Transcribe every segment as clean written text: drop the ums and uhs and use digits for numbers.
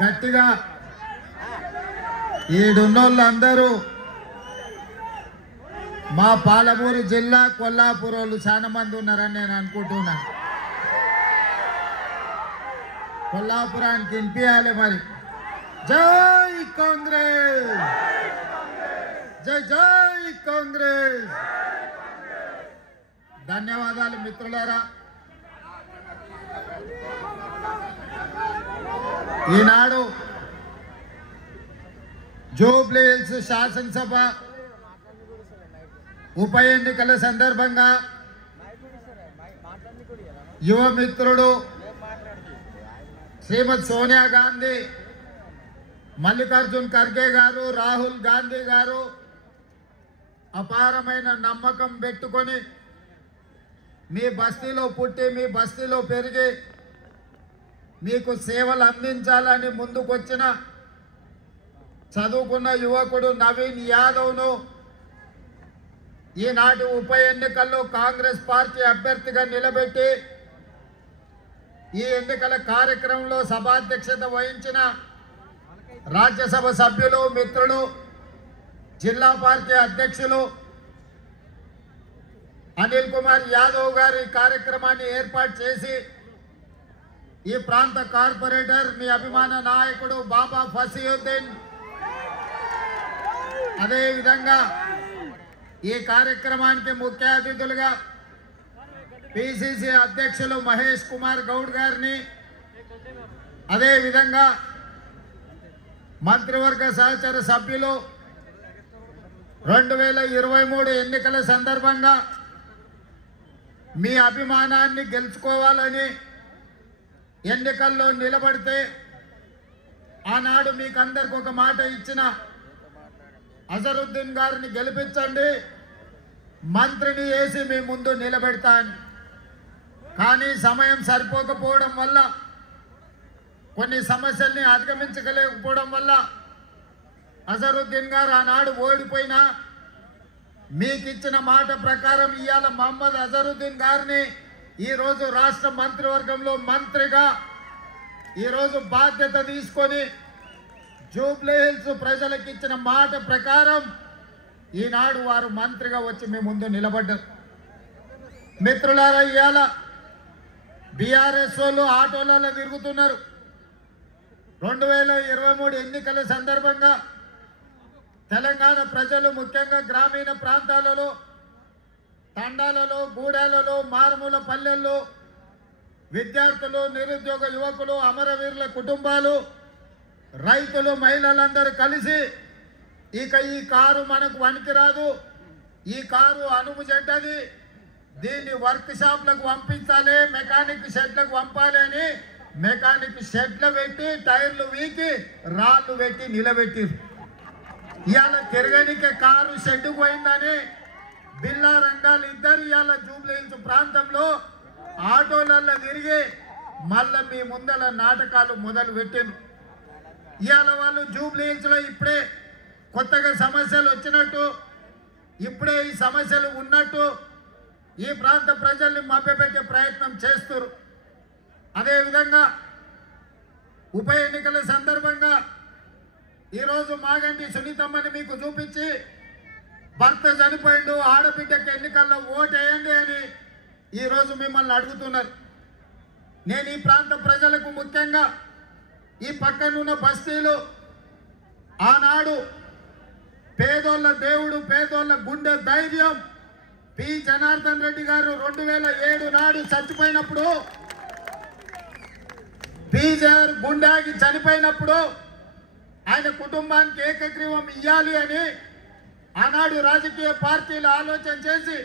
గట్టిగా ఈడున్నోళ్ళందరూ మా పాలమూరు జిల్లా కొల్లాపూర్ వాళ్ళు చాలా మంది ఉన్నారని నేను అనుకుంటున్నా. కొల్లాపురానికి వినిపించాలి మరి. జై కాంగ్రెస్, జై జై కాంగ్రెస్. ధన్యవాదాలు మిత్రులారా. ఈనాడు జూబ్లీ హిల్స్ శాసనసభ ఉప ఎన్నికల సందర్భంగా యువ మిత్రుడు శ్రీమతి సోనియా గాంధీ, మల్లికార్జున్ ఖర్గే గారు, రాహుల్ గాంధీ గారు అపారమైన నమ్మకం పెట్టుకొని మీ బస్తీలో పుట్టి మీ బస్తీలో పెరిగి మీకు సేవలు అందించాలని ముందుకొచ్చిన చదువుకున్న యువకుడు నవీన్ యాదవ్ను ఈనాటి ఉప ఎన్నికల్లో కాంగ్రెస్ పార్టీ అభ్యర్థిగా నిలబెట్టి ఈ ఎన్నికల కార్యక్రమంలో సభాధ్యక్షత వహించిన రాజ్యసభ సభ్యులు, మిత్రులు, జిల్లా పార్టీ అధ్యక్షులు అనిల్ కుమార్ యాదవ్ గారి కార్యక్రమాన్ని ఏర్పాటు చేసి ఈ ప్రాంత కార్పొరేటర్ మీ అభిమాన నాయకుడు బాబా ఫసీయుద్దీన్, అదేవిధంగా ఈ కార్యక్రమానికి ముఖ్య అతిథులుగా పిసిసి అధ్యక్షులు మహేష్ కుమార్ గౌడ్ గారిని, అదేవిధంగా మంత్రివర్గ సహచర సభ్యులు 2023 ఎన్నికల సందర్భంగా మీ అభిమానాన్ని గెలుచుకోవాలని ఎన్నికల్లో నిలబడితే ఆనాడు మీకందరికి ఒక మాట ఇచ్చిన అజరుద్దీన్ గారిని గెలిపించండి, మంత్రిని వేసి మీ ముందు నిలబెడతాను. కానీ సమయం సరిపోకపోవడం వల్ల, కొన్ని సమస్యల్ని అధిగమించలేకపోవడం వల్ల అజరుద్దీన్ గారు ఆనాడు ఓడిపోయినా మీకు ఇచ్చిన మాట ప్రకారం ఇవాళ మహమ్మద్ అజరుద్దీన్ గారిని ఈరోజు రాష్ట్ర మంత్రివర్గంలో మంత్రిగా ఈరోజు బాధ్యత తీసుకొని జూబ్లీ హిల్స్ ప్రజలకు ఇచ్చిన మాట ప్రకారం ఈనాడు వారు మంత్రిగా వచ్చి మీ ముందు నిలబడ్డారు. మిత్రులారా, ఇవాళ బీఆర్ఎస్ వాళ్ళు ఆటోలలో తిరుగుతున్నారు. 2023 ఎన్నికల సందర్భంగా తెలంగాణ ప్రజలు ముఖ్యంగా గ్రామీణ ప్రాంతాలలో, తండాలలో, గూడాలలో, మారుమూల పల్లెల్లో విద్యార్థులు, నిరుద్యోగ యువకులు, అమరవీరుల కుటుంబాలు, రైతులు, మహిళలందరూ కలిసి ఇక ఈ కారు మనకు వనికిరాదు, ఈ కారు అనుము చెడ్డది, దీన్ని వర్క్ షాప్లకు పంపించాలి, మెకానిక్ షెడ్లకు పంపాలి అని మెకానిక్ షెడ్లు పెట్టి టైర్లు వీకి రాళ్ళు పెట్టి నిలబెట్టి ఇవాళ తిరగనికే కారు షెడ్ పోయిందని బిల్లా రంగాలు ఇద్దరు ఇవాళ జూబ్లీ హిల్స్ ప్రాంతంలో ఆటోలలో తిరిగి మళ్ళీ మీ ముందల నాటకాలు మొదలు పెట్టారు. ఇవాళ వాళ్ళు జూబ్లీ హిల్స్లో ఇప్పుడే కొత్తగా సమస్యలు వచ్చినట్టు, ఇప్పుడే ఈ సమస్యలు ఉన్నట్టు ఈ ప్రాంత ప్రజల్ని మభ్యపెట్టే ప్రయత్నం చేస్తారు. అదేవిధంగా ఉప ఎన్నికల సందర్భంగా ఈరోజు మాగంటి సునీతమ్మని మీకు చూపించి భర్త చనిపోయిండు, ఆడబిడ్డకి ఎన్నికల్లో ఓటు వేయండి అని ఈరోజు మిమ్మల్ని అడుగుతున్నారు. నేను ఈ ప్రాంత ప్రజలకు ముఖ్యంగా ఈ పక్కనున్న బస్తీలు ఆనాడు పేదోళ్ళ దేవుడు, పేదోళ్ళ గుండె ధైర్యం పి జనార్దన్ రెడ్డి గారు 2007 నాడు చచ్చిపోయినప్పుడు, పీజర్ గుండాగి చనిపోయినప్పుడు ఆయన కుటుంబానికి ఏకగ్రీవం ఇవ్వాలి అని ఆనాడు రాజకీయ పార్టీలు ఆలోచన చేసి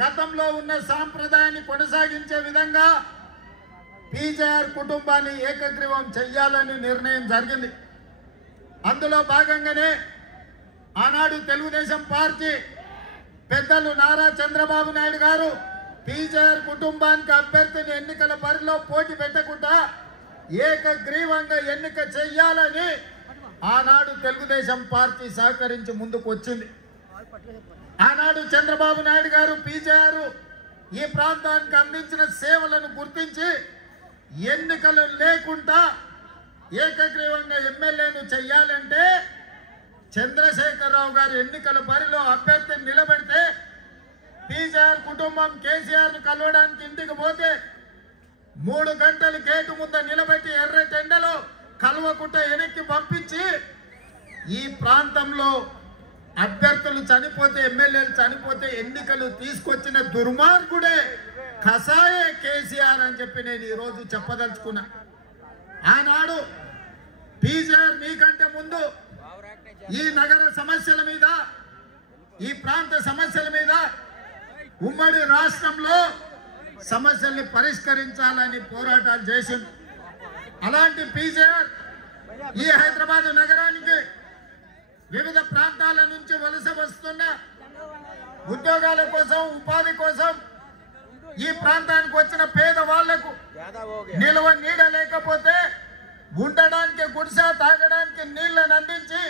గతంలో ఉన్న సాంప్రదాయాన్ని కొనసాగించే విధంగా పీజర్ కుటుంబాన్ని ఏకగ్రీవం చెయ్యాలని నిర్ణయం జరిగింది. అందులో భాగంగానే ఆనాడు తెలుగుదేశం పార్టీ పెద్దలు నారా చంద్రబాబు నాయుడు గారు పీజర్ కుటుంబానికి అభ్యర్థిని ఎన్నికల బరిలో పోటీ పెట్టకుండా ఏకగ్రీవంగా ఎన్నిక చెయ్యాలని ఆనాడు తెలుగుదేశం పార్టీ సహకరించి ముందుకు వచ్చింది. ఆనాడు చంద్రబాబు నాయుడు గారు పీజర్ ఈ ప్రాంతానికి అందించిన సేవలను గుర్తించి ఎన్నికలు లేకుండా ఏకగ్రీవంగా ఎమ్మెల్యేను చెయ్యాలంటే చంద్రశేఖరరావు గారు ఎన్నికల బరిలో అభ్యర్థిని నిలబెడితే పీజీఆర్ కుటుంబం కేసీఆర్ను కలవడానికి ఇంటికి పోతే 3 గంటలు గేటు ముందు నిలబెట్టి ఎర్ర టెండలో కలవకుండా వెనక్కి పంపించి ఈ ప్రాంతంలో అభ్యర్థులు చనిపోతే ఎమ్మెల్యేలు చనిపోతే ఎన్నికలు తీసుకొచ్చిన దుర్మార్గుడే కసాయే కేసీఆర్ అని చెప్పి నేను ఈరోజు చెప్పదలుచుకున్నా. ఆనాడు పీజీఆర్ మీకంటే ముందు ఈ నగర సమస్యల మీద ఈ ప్రాంత సమస్యల మీద ఉమ్మడి రాష్ట్రంలో సమస్యల్ని పరిష్కరించాలని పోరాటాలు చేసింది. అలాంటి పీజీఆర్ ఈ హైదరాబాద్ నగరానికి వివిధ ప్రాంతాల నుంచి వలస వస్తున్న ఉద్యోగాల కోసం ఉపాధి కోసం ఈ ప్రాంతానికి వచ్చిన పేదవాళ్లకు నిల్వ నీడ లేకపోతే ఉండడానికి గుడిసె తాగడానికి నీళ్లను అందించి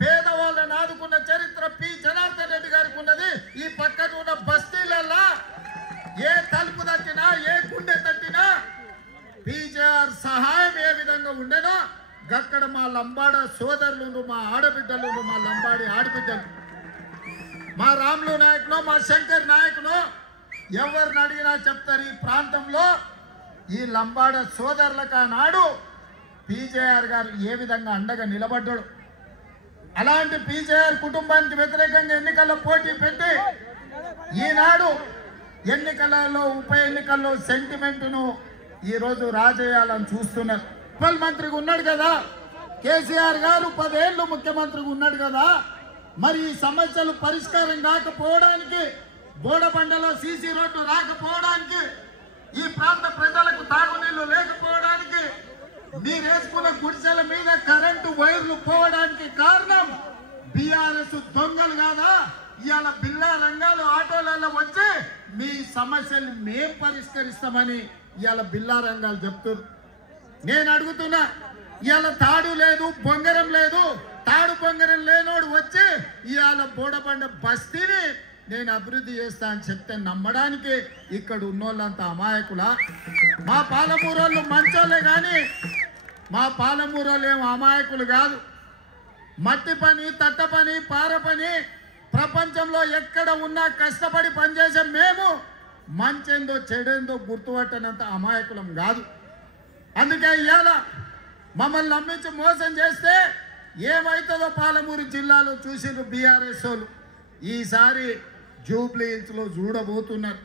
పేదవాళ్ళని ఆదుకున్న చరిత్ర పి జనార్దన్ రెడ్డి గారికి ఉన్నది. ఈ పక్కన ఉన్న బస్తీలల్లా ఏ తలుపు తట్టినా ఏ గుండె తట్టినా పీజీఆర్ సహాయం ఏ విధంగా ఉండేనో గక్కడ మా లంబాడ సోదరులు మా ఆడబిడ్డలు మా లంబాడి ఆడబిడ్డలు మా రాములు నాయకులు మా శంకర్ నాయకులు ఎవరిని అడిగినా చెప్తారు. ఈ ప్రాంతంలో ఈ లంబాడ సోదరులకు ఆనాడు పీజీఆర్ గారు ఏ విధంగా అండగా నిలబడ్డాడు. అలాంటి పీజీఆర్ కుటుంబానికి వ్యతిరేకంగా ఎన్నికల్లో పోటీ పెట్టి ఈనాడు ఎన్నికలలో ఉప ఎన్నికల్లో సెంటిమెంట్ను ఈరోజు రాజేయాలని చూస్తున్నారు. మంత్రిగా ఉన్నాడు కదా కేసీఆర్ గారు, 10 ఏళ్ళు ముఖ్యమంత్రిగా ఉన్నాడు కదా, మరి ఈ సమస్యలు పరిష్కారం కాకపోవడానికి, బోడబండలో సీసీ రోడ్డు రాకపోవడానికి, ఈ ప్రాంత ప్రజలకు తాగునీళ్లు లేకపోవడానికి, మీరు వేసుకున్న గుడిసెల మీద కరెంటు వైర్లు పోవడానికి కారణం బీఆర్ఎస్ దొంగలు కాదా? ఇవాళ బిల్లా రంగాలు ఆటోలలో వచ్చి మీ సమస్యల్ని మేం పరిష్కరిస్తామని ఇవాళ బిల్లా రంగాలు చెప్తున్నారు. నేను అడుగుతున్నా, ఇవాళ తాడు లేదు బొంగరం లేదు, తాడు బొంగరం లేనోడు వచ్చి ఇవాళ బోడబండ బస్తీని నేను అభివృద్ధి చేస్తా అని చెప్తే నమ్మడానికి ఇక్కడ ఉన్నోళ్ళంతా అమాయకులా? మా పాలమూరోళ్ళు మంచోళ్ళే కానీ మా పాలమూరోళ్ళు ఏం అమాయకులు కాదు. మట్టి పని, తట్ట పని, పార పని ప్రపంచంలో ఎక్కడ ఉన్నా కష్టపడి పనిచేసే మేము మంచేందో చెడేందో గుర్తుపట్టనంత అమాయకులం కాదు. అందుకే ఇవాళ మమ్మల్ని నమ్మించి మోసం చేస్తే ఏమవుతుందో పాలమూరు జిల్లాలో చూసిండ్రు బీఆర్ఎస్ వాళ్ళు. ఈసారి జూబ్లీ హిల్స్లో చూడబోతున్నారు.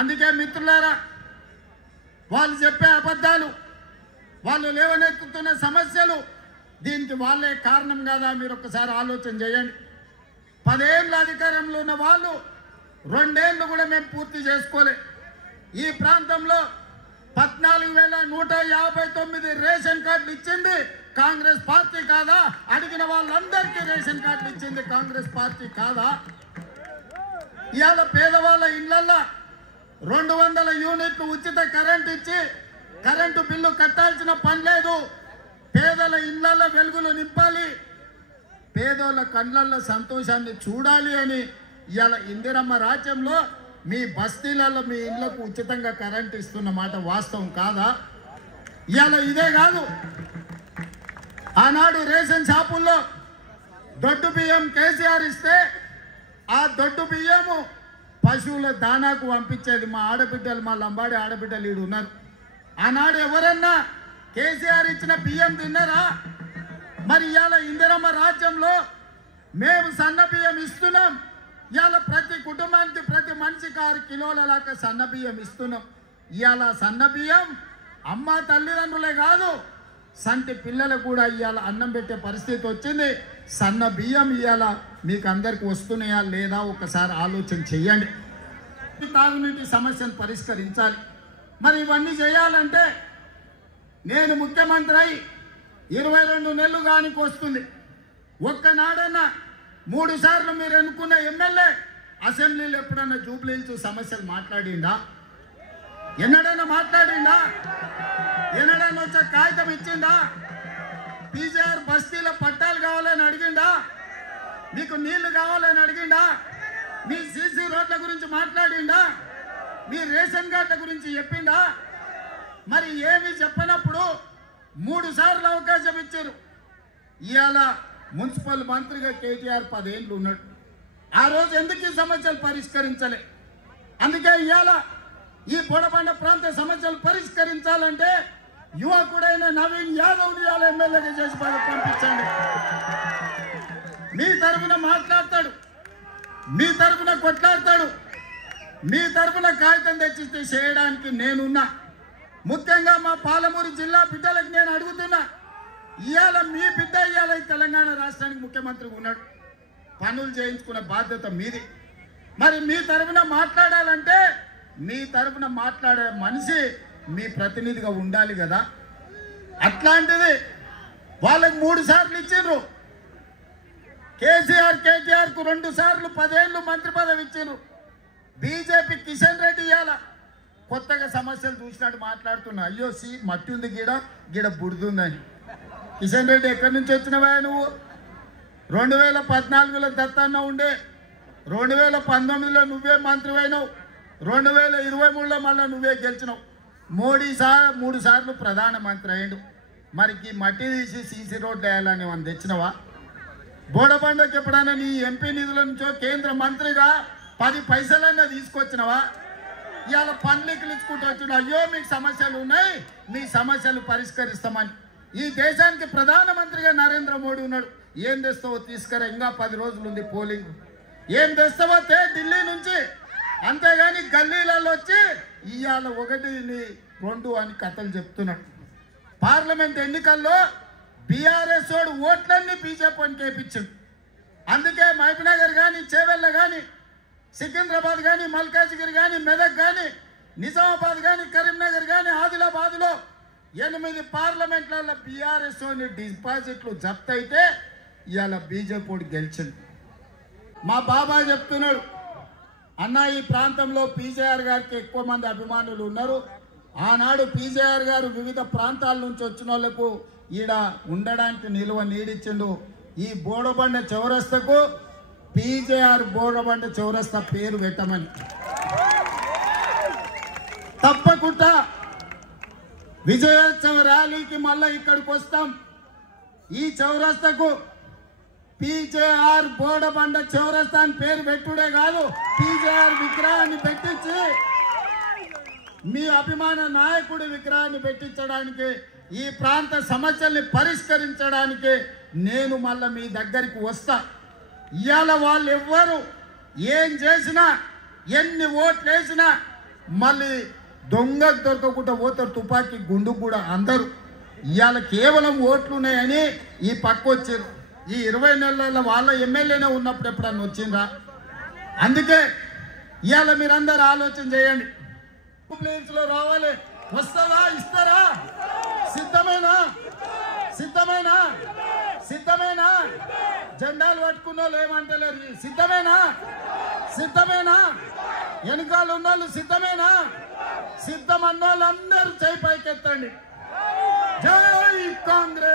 అందుకే మిత్రులారా, వాళ్ళు చెప్పే అబద్ధాలు, వాళ్ళు లేవనెత్తుతున్న సమస్యలు, దీనికి వాళ్ళే కారణం కదా? మీరు ఒకసారి ఆలోచన చేయండి. 10 ఏళ్ళ అధికారంలో ఉన్న వాళ్ళు 2 ఏళ్ళు కూడా మేము పూర్తి చేసుకోలే. ఈ ప్రాంతంలో 14,159 రేషన్ కార్డులు ఇచ్చింది కాంగ్రెస్ పార్టీ కాదా? అడిగిన వాళ్ళందరికీ రేషన్ కార్డులు ఇచ్చింది కాంగ్రెస్ పార్టీ కాదా? ఇవాళ పేదవాళ్ళ ఇళ్లల్లో 200 యూనిట్లు ఉచిత కరెంట్ ఇచ్చి కరెంటు బిల్లు కట్టాల్సిన పని లేదు. పేదల ఇళ్లలో వెలుగులు నింపాలి, పేదోళ్ళ కళ్ళల్లో సంతోషాన్ని చూడాలి అని ఇవాళ ఇందిరమ్మ రాజ్యంలో మీ బస్తీలలో మీ ఇళ్లకు ఉచితంగా కరెంట్ ఇస్తున్న మాట వాస్తవం కాదా? ఇవాళ ఇదే కాదు, ఆనాడు రేషన్ షాపుల్లో దొడ్డు బియ్యం కేసీఆర్ ఇస్తే ఆ దొడ్డు బియ్యము పశువుల దానాకు పంపించేది మా ఆడబిడ్డలు, మా లంబాడి ఆడబిడ్డలు ఈడు ఉన్నారు. ఆనాడు ఎవరన్నా కేసీఆర్ ఇచ్చిన బియ్యం తిన్నారా? మరి ఇవాళ ఇందిరమ్మ రాజ్యంలో మేము సన్న బియ్యం ఇస్తున్నాం. ఇవాళ ప్రతి కుటుంబానికి ప్రతి మనిషికి 6 కిలోల దాకా సన్న బియ్యం ఇస్తున్నాం. ఇవాళ సన్న బియ్యం అమ్మ తల్లిదండ్రులే కాదు, సంటి పిల్లలకు కూడా ఇవాళ అన్నం పెట్టే పరిస్థితి వచ్చింది. సన్న బియ్యం ఇవాళ మీకు అందరికి వస్తున్నాయా లేదా ఒకసారి ఆలోచన చెయ్యండి. తాగునీటి సమస్యను పరిష్కరించాలి. మరి ఇవన్నీ చేయాలంటే నేను ముఖ్యమంత్రి అయి 22 నెలలు కానికి వస్తుంది. ఒక్కనాడన్నా 3 సార్లు మీరు ఎన్నుకున్న ఎమ్మెల్యే అసెంబ్లీలో ఎప్పుడన్నా జూబ్లీ హిల్స్ సమస్యలు మాట్లాడిండా? ఎన్నడైనా మాట్లాడిండా? ఎన్నడైనా వచ్చే కాగితం ఇచ్చిందా? పీజీఆర్ బస్తీలో పట్టాలు కావాలని అడిగిండా? మీకు నీళ్లు కావాలని అడిగిండా? మీ సీసీ రోడ్ల గురించి మాట్లాడిండా? మీ రేషన్ కార్డుల గురించి చెప్పిండా? మరి ఏమి చెప్పనప్పుడు 3 సార్లు అవకాశం ఇచ్చారు. ఇవాళ మున్సిపల్ మంత్రిగా కేటీఆర్ 10 ఏళ్ళు ఉన్నాడు. ఆ రోజు ఎందుకు ఈ సమస్యలు పరిష్కరించలే? అందుకే ఇవాళ ఈ బోడబండ ప్రాంత సమస్యలు పరిష్కరించాలంటే యువకుడైన నవీన్ యాదవ్ ఇవాళ ఎమ్మెల్యేగా చేసి పంపించండి. మీ తరఫున మాట్లాడతాడు, మీ తరఫున కొట్లాడతాడు, మీ తరఫున కాగితం తెచ్చిస్తే చేయడానికి నేనున్నా. ముఖ్యంగా మా పాలమూరు జిల్లా బిడ్డలకు నేను అడుగుతున్నా, ఇవాళ మీ బిడ్డ ఇవాళ తెలంగాణ రాష్ట్రానికి ముఖ్యమంత్రిగా ఉన్నాడు. పనులు చేయించుకున్న బాధ్యత మీది. మరి మీ తరఫున మాట్లాడాలంటే మీ తరఫున మాట్లాడే మనిషి మీ ప్రతినిధిగా ఉండాలి కదా. అట్లాంటిది వాళ్ళకు 3 సార్లు ఇచ్చిండ్రు. కేటీఆర్కు 2 సార్లు 10 ఏళ్ళు మంత్రి పదవి ఇచ్చిండ్రు. బీజేపీ కిషన్ రెడ్డి ఇవాళ కొత్తగా సమస్యలు చూసినట్టు మాట్లాడుతున్నా. అయ్యో మట్టి ఉంది గీడ బుడుతుందని. కిషన్ రెడ్డి ఎక్కడి నుంచి వచ్చినవా నువ్వు? 2014లో దత్తన్న ఉండే, 2019లో నువ్వే మంత్రి అయినావు, 2023లో మళ్ళీ నువ్వే గెలిచినావు. మోడీ 3 సార్లు ప్రధానమంత్రి అయ్యాడు. మరి ఈ మట్టి తీసి సీసీ రోడ్లు వేయాలని మనం తెచ్చినవా? బోడబండకి ఎప్పుడైనా నీ ఎంపీ నిధుల నుంచో కేంద్ర మంత్రిగా 10 పైసలన్నా తీసుకొచ్చినవా? ఇవాళ పన్నులు ఇచ్చుకుంటూ వచ్చిన అయ్యో మీకు సమస్యలు ఉన్నాయి, మీ సమస్యలు పరిష్కరిస్తామని. ఈ దేశానికి ప్రధానమంత్రిగా నరేంద్ర మోడీ ఉన్నాడు. ఏం తెస్తావో తీసుకురా, ఇంకా 10 రోజులు ఉంది పోలింగ్. ఏం తెస్తావో ఢిల్లీ నుంచి, అంతేగాని గల్లీలలో వచ్చి ఇవాళ 1, 2 అని కథలు చెప్తున్నాడు. పార్లమెంట్ ఎన్నికల్లో బీఆర్ఎస్ వాడు ఓట్లన్నీ బీజేపీని కేపించాడు. అందుకే మహబూబ్నగర్ కానీ, చేవెళ్ళ కానీ, సికింద్రాబాద్ కానీ, మల్కాజ్గిరి కానీ, మెదక్ కానీ, నిజామాబాద్ కానీ, కరీంనగర్ కానీ, ఆదిలాబాద్లో 8 పార్లమెంట్లలో బీఆర్ఎస్ డిపాజిట్లు జప్తు అయితే ఇవాళ బీజేపీ గెలిచింది. మా బాబా చెప్తున్నాడు, అన్న ఈ ప్రాంతంలో పీజేఆర్ గారికి ఎక్కువ మంది అభిమానులు ఉన్నారు. ఆనాడు పీజేఆర్ గారు వివిధ ప్రాంతాల నుంచి వచ్చిన వాళ్ళకు ఈడ ఉండడానికి నిలువ నీడిచ్చిండు. ఈ బోడబండ చౌరస్తకు పీజేఆర్ బోడబండ చౌరస్తా పేరు పెట్టమని. తప్పకుండా విజయోత్సవ ర్యాలీకి మళ్ళీ ఇక్కడికి వస్తాం. ఈ చౌరస్తకు పీజేఆర్ బోడబండ చౌరస్తా అని పేరు పెట్టుడే కాదు, పీజేఆర్ విగ్రహాన్ని పెట్టించి మీ అభిమాన నాయకుడి విగ్రహాన్ని పెట్టించడానికి, ఈ ప్రాంత సమస్యల్ని పరిష్కరించడానికి నేను మళ్ళీ మీ దగ్గరికి వస్తా. ఇవాళ వాళ్ళు ఎవ్వరు ఏం చేసినా, ఎన్ని ఓట్లు వేసినా మళ్ళీ దొంగకు దొరకకుండా పోతారు. తుపాకీ గుండు కూడా అందరూ ఇవాళ కేవలం ఓట్లు ఉన్నాయని ఈ పక్క వచ్చారు. ఈ 20 నెలల వాళ్ళ ఎమ్మెల్యేనే ఉన్నప్పుడు ఎప్పుడన్నా వచ్చిందా? అందుకే ఇవాళ మీరందరూ ఆలోచన చేయండి. లో రావాలి, వస్తుందా? ఇస్తారా? సిద్ధమేనా? సిద్ధమేనా? సిద్ధమేనా? జెండాలు పట్టుకున్న వాళ్ళు ఏమంటలేరు. సిద్ధమేనా? సిద్ధమేనా? వెనకాల ఉన్న వాళ్ళు సిద్ధమేనా? సిద్ధమన్న వాళ్ళందరూ చేయి పైకెత్తండి. జై కాంగ్రెస్.